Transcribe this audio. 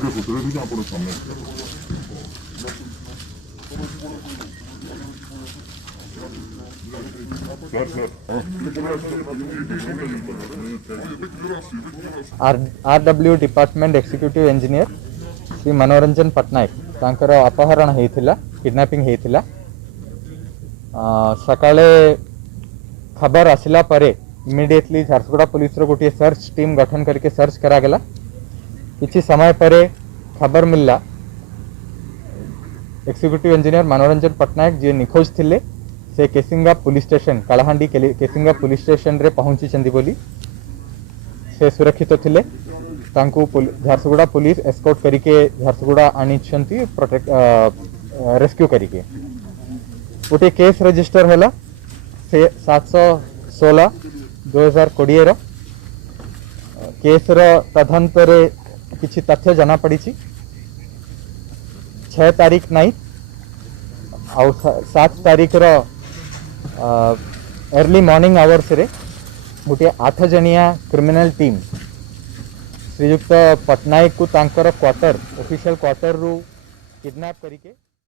RW department executive engineer Shri मनोरंजन पट्टनायक तांकर अपहरण होता किडनैपिंग होता सकाळे खबर आसला परे इमिडिएटली झारसुगुड़ा पुलिस रो गोटे सर्च टीम गठन करके सर्च करागला। किछि समय परे खबर मिलला एक्सिक्यूटिव इंजीनियर मनोरंजन पट्टनायक जी निखोज थिले से Kesinga police station Kalahandi Kesinga police station रे पहुंची बोली से सुरक्षित थिले तांकू झारसुगुड़ा पुलिस एस्कॉर्ट करके झारसुगुड़ा आनी प्रोटेक्ट रेस्क्यू करके गोटे केस रजिस्टर होला से 716/2020 रो केस रो तदंत रे किछि तथ्य जाना पड़ी 6 तारीख नाइट आउ 7 तारीख रो अर्ली मॉर्निंग आवर्स रे गोटे 8 जनिया क्रिमिनल टीम श्रीयुक्त पट्टनायक को तांकर क्वार्टर ऑफिशियल क्वार्टर रु किडनैप करके